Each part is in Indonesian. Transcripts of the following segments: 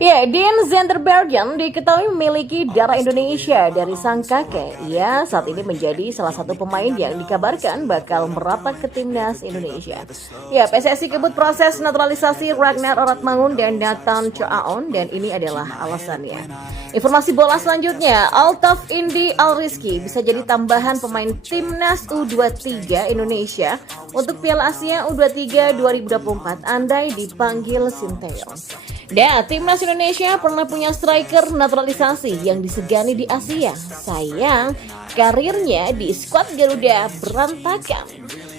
Ya, Dean Zenderbergen diketahui memiliki darah Indonesia dari sang kakek. Ia saat ini menjadi salah satu pemain yang dikabarkan bakal merapat ke timnas Indonesia. Ya, PSSI kebut proses naturalisasi Ragnar Oratmangun dan Nathan Choaon, dan ini adalah alasannya. Informasi bola selanjutnya, Altaf Indi Alrizky bisa jadi tambahan pemain timnas U23 Indonesia untuk Piala Asia U23 2024 andai dipanggil Sinteyong. Dan timnas Indonesia pernah punya striker naturalisasi yang disegani di Asia. Sayang, karirnya di skuad Garuda berantakan.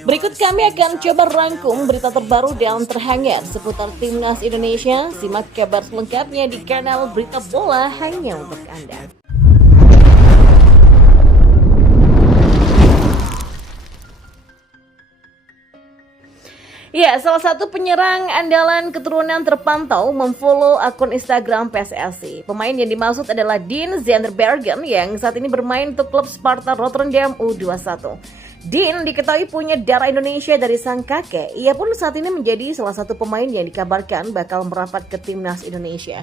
Berikut kami akan coba rangkum berita terbaru dan terhangat seputar timnas Indonesia. Simak kabar selengkapnya di kanal Berita Bola hanya untuk Anda. Ya, salah satu penyerang andalan keturunan terpantau memfollow akun Instagram PSSI. Pemain yang dimaksud adalah Dean Zenderbergen yang saat ini bermain untuk klub Sparta Rotterdam U21. Dean diketahui punya darah Indonesia dari sang kakek. Ia pun saat ini menjadi salah satu pemain yang dikabarkan bakal merapat ke timnas Indonesia.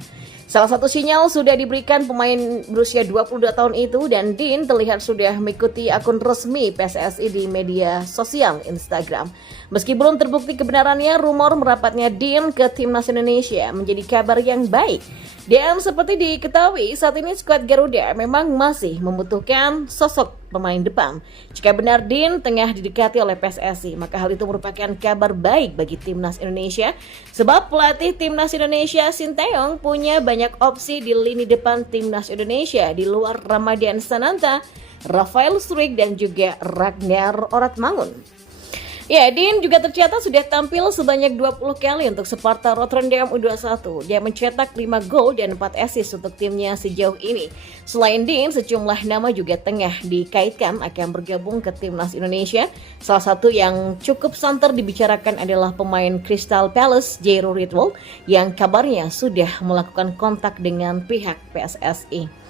Salah satu sinyal sudah diberikan pemain berusia 22 tahun itu, dan Dean terlihat sudah mengikuti akun resmi PSSI di media sosial Instagram. Meski belum terbukti kebenarannya, rumor merapatnya Dean ke timnas Indonesia menjadi kabar yang baik. Dan seperti diketahui, saat ini skuad Garuda memang masih membutuhkan sosok pemain depan. Jika benar Dean tengah didekati oleh PSSI, maka hal itu merupakan kabar baik bagi timnas Indonesia, sebab pelatih timnas Indonesia Sinteyong punya banyak opsi di lini depan timnas Indonesia di luar Ramadan Sananta, Rafael Struijk dan juga Ragnar Oratmangun. Ya, Dean juga tercatat sudah tampil sebanyak 20 kali untuk Sparta Rotterdam U21. Dia mencetak 5 gol dan 4 assist untuk timnya sejauh ini. Selain Dean, sejumlah nama juga tengah dikaitkan akan bergabung ke timnas Indonesia. Salah satu yang cukup santer dibicarakan adalah pemain Crystal Palace, Jairo Ritwell, yang kabarnya sudah melakukan kontak dengan pihak PSSI.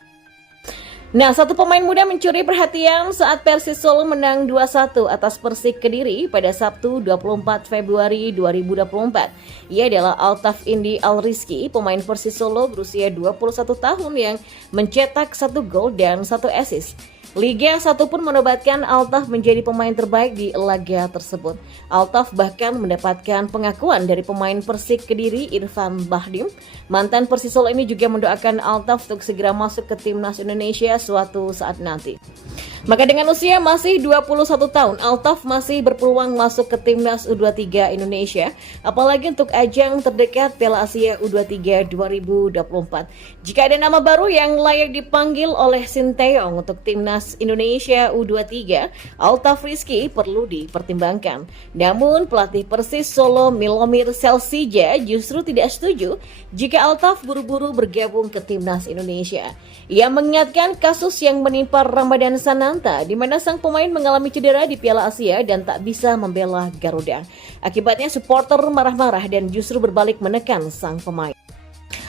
Nah, satu pemain muda mencuri perhatian saat Persis Solo menang 2-1 atas Persik Kediri pada Sabtu 24 Februari 2024. Ia adalah Altaf Indi Alrizky, pemain Persis Solo berusia 21 tahun yang mencetak 1 gol dan 1 assist. Liga 1 pun menobatkan Altaf menjadi pemain terbaik di laga tersebut. Altaf bahkan mendapatkan pengakuan dari pemain Persik Kediri Irfan Bahdim. Mantan Persis Solo ini juga mendoakan Altaf untuk segera masuk ke timnas Indonesia suatu saat nanti. Maka dengan usia masih 21 tahun, Altaf masih berpeluang masuk ke timnas U23 Indonesia, apalagi untuk ajang terdekat Piala Asia U23 2024. Jika ada nama baru yang layak dipanggil oleh Sinteyong untuk timnas Indonesia U23, Altaf Rizky perlu dipertimbangkan. Namun pelatih Persis Solo Milomir Selsija justru tidak setuju jika Altaf buru-buru bergabung ke timnas Indonesia. Ia mengingatkan kasus yang menimpa Ramadan Sananta, di mana sang pemain mengalami cedera di Piala Asia dan tak bisa membela Garuda. Akibatnya supporter marah-marah dan justru berbalik menekan sang pemain.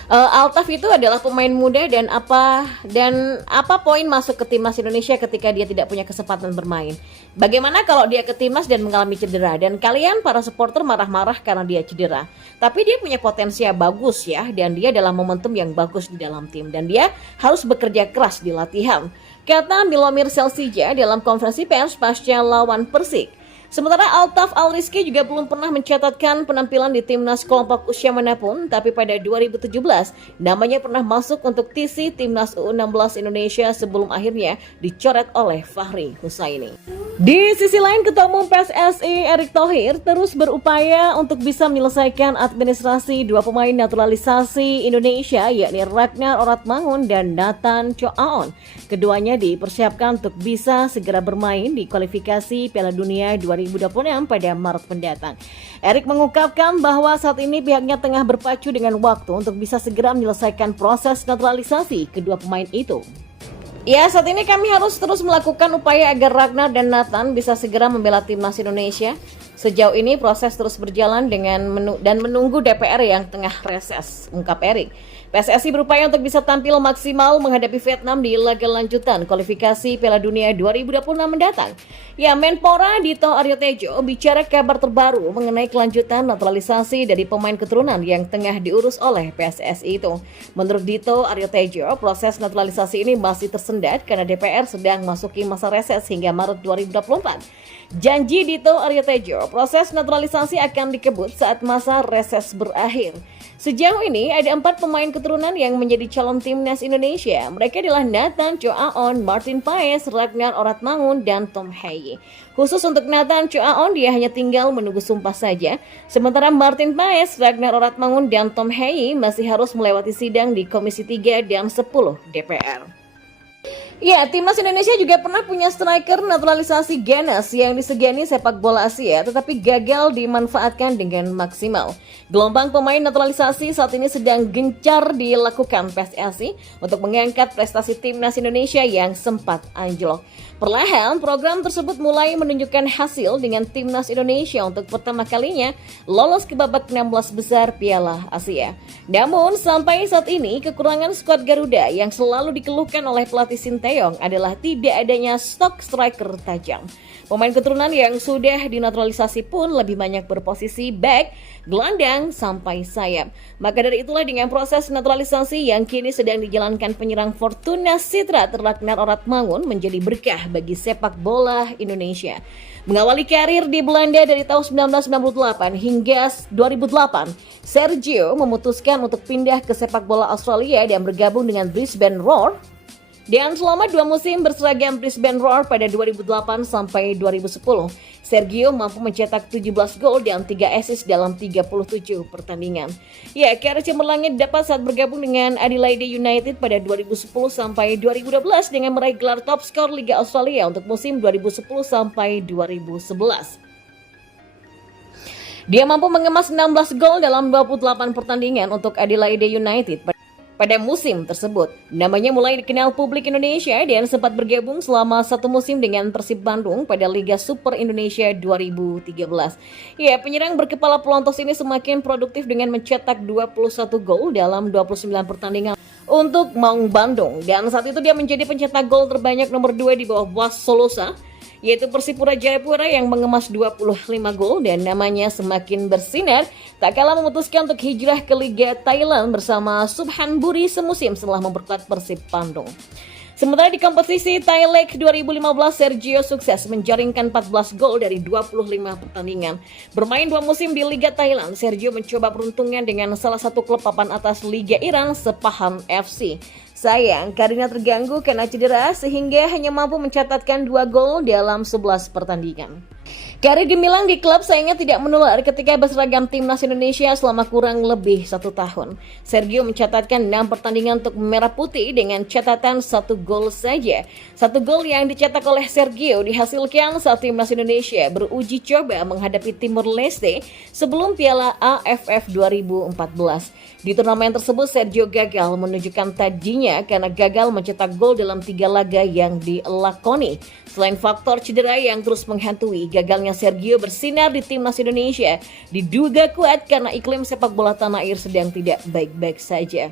Altaf itu adalah pemain muda dan apa poin masuk ke timnas Indonesia ketika dia tidak punya kesempatan bermain? Bagaimana kalau dia ke timnas dan mengalami cedera dan kalian para supporter marah-marah karena dia cedera? Tapi dia punya potensi yang bagus ya, dan dia dalam momentum yang bagus di dalam tim, dan dia harus bekerja keras di latihan, kata Milomir Selsija dalam konferensi pers pasca lawan Persik. Sementara Altaf Alrizky juga belum pernah mencatatkan penampilan di timnas kelompok usia manapun, tapi pada 2017 namanya pernah masuk untuk TC timnas U16 Indonesia sebelum akhirnya dicoret oleh Fahri Husaini. Di sisi lain, Ketua Umum PSSI Erick Thohir terus berupaya untuk bisa menyelesaikan administrasi dua pemain naturalisasi Indonesia, yakni Ragnar Oratmangun dan Nathan Choaon. Keduanya dipersiapkan untuk bisa segera bermain di kualifikasi Piala Dunia 2026 pada Maret mendatang. Erick mengungkapkan bahwa saat ini pihaknya tengah berpacu dengan waktu untuk bisa segera menyelesaikan proses naturalisasi kedua pemain itu. Ya, saat ini kami harus terus melakukan upaya agar Ragnar dan Nathan bisa segera membela timnas Indonesia. Sejauh ini proses terus berjalan dengan menunggu DPR yang tengah reses, ungkap Erik. PSSI berupaya untuk bisa tampil maksimal menghadapi Vietnam di laga lanjutan kualifikasi Piala Dunia 2026 mendatang. Ya, Menpora Dito Aryo Tejo bicara kabar terbaru mengenai kelanjutan naturalisasi dari pemain keturunan yang tengah diurus oleh PSSI itu. Menurut Dito Aryo Tejo, proses naturalisasi ini masih tersendat karena DPR sedang masuki masa reses hingga Maret 2024. Janji Dito Aryo Tejo, proses naturalisasi akan dikebut saat masa reses berakhir. Sejauh ini ada 4 pemain keturunan yang menjadi calon timnas Indonesia. Mereka adalah Nathan Choaon, Martin Paes, Ragnar Oratmangun, dan Tom Heye. Khusus untuk Nathan Choaon, dia hanya tinggal menunggu sumpah saja. Sementara Martin Paes, Ragnar Oratmangun, dan Tom Heye masih harus melewati sidang di Komisi 3 dan 10 DPR. Ya, timnas Indonesia juga pernah punya striker naturalisasi ganas yang disegani sepak bola Asia, tetapi gagal dimanfaatkan dengan maksimal. Gelombang pemain naturalisasi saat ini sedang gencar dilakukan PSSI untuk mengangkat prestasi timnas Indonesia yang sempat anjlok. Perlahan, program tersebut mulai menunjukkan hasil dengan timnas Indonesia untuk pertama kalinya lolos ke babak 16 besar Piala Asia. Namun, sampai saat ini kekurangan skuad Garuda yang selalu dikeluhkan oleh pelatih Sinteyong adalah tidak adanya stok striker tajam. Pemain keturunan yang sudah dinaturalisasi pun lebih banyak berposisi back, gelandang, sampai sayap. Maka dari itulah dengan proses naturalisasi yang kini sedang dijalankan penyerang Fortuna Sittard Ragnar Oratmangun menjadi berkah bagi sepak bola Indonesia. Mengawali karir di Belanda dari tahun 1998 hingga 2008, Sergio memutuskan untuk pindah ke sepak bola Australia dan bergabung dengan Brisbane Roar. Dan selama 2 musim berseragam Brisbane Roar pada 2008 sampai 2010, Sergio mampu mencetak 17 gol dan 3 assist dalam 37 pertandingan. Ya, karir cemerlangnya dapat saat bergabung dengan Adelaide United pada 2010 sampai 2012 dengan meraih gelar top skor Liga Australia untuk musim 2010 sampai 2011. Dia mampu mengemas 16 gol dalam 28 pertandingan untuk Adelaide United pada musim tersebut. Namanya mulai dikenal publik Indonesia dan sempat bergabung selama 1 musim dengan Persib Bandung pada Liga Super Indonesia 2013. Ya, penyerang berkepala pelontos ini semakin produktif dengan mencetak 21 gol dalam 29 pertandingan untuk Maung Bandung. Dan saat itu dia menjadi pencetak gol terbanyak nomor 2 di bawah Was Solosa, yaitu Persipura Jayapura yang mengemas 25 gol dan namanya semakin bersinar tak kalah memutuskan untuk hijrah ke Liga Thailand bersama Subhanburi semusim setelah memperkuat Persib Bandung. Sementara di kompetisi Thai League 2015, Sergio sukses menjaringkan 14 gol dari 25 pertandingan. Bermain 2 musim di Liga Thailand, Sergio mencoba peruntungan dengan salah satu klub papan atas Liga Iran, Sepahan FC. Sayang, karirnya terganggu karena cedera sehingga hanya mampu mencatatkan 2 gol dalam 11 pertandingan. Karir gemilang di klub sayangnya tidak menular ketika berseragam timnas Indonesia selama kurang lebih 1 tahun. Sergio mencatatkan 6 pertandingan untuk Merah Putih dengan catatan 1 gol saja. 1 gol yang dicetak oleh Sergio dihasilkan saat timnas Indonesia beruji coba menghadapi Timor Leste sebelum Piala AFF 2014. Di turnamen tersebut Sergio gagal menunjukkan tajinya karena gagal mencetak gol dalam 3 laga yang dilakoni. Selain faktor cedera yang terus menghantui, gagalnya Sergio bersinar di timnas Indonesia diduga kuat karena iklim sepak bola tanah air sedang tidak baik-baik saja.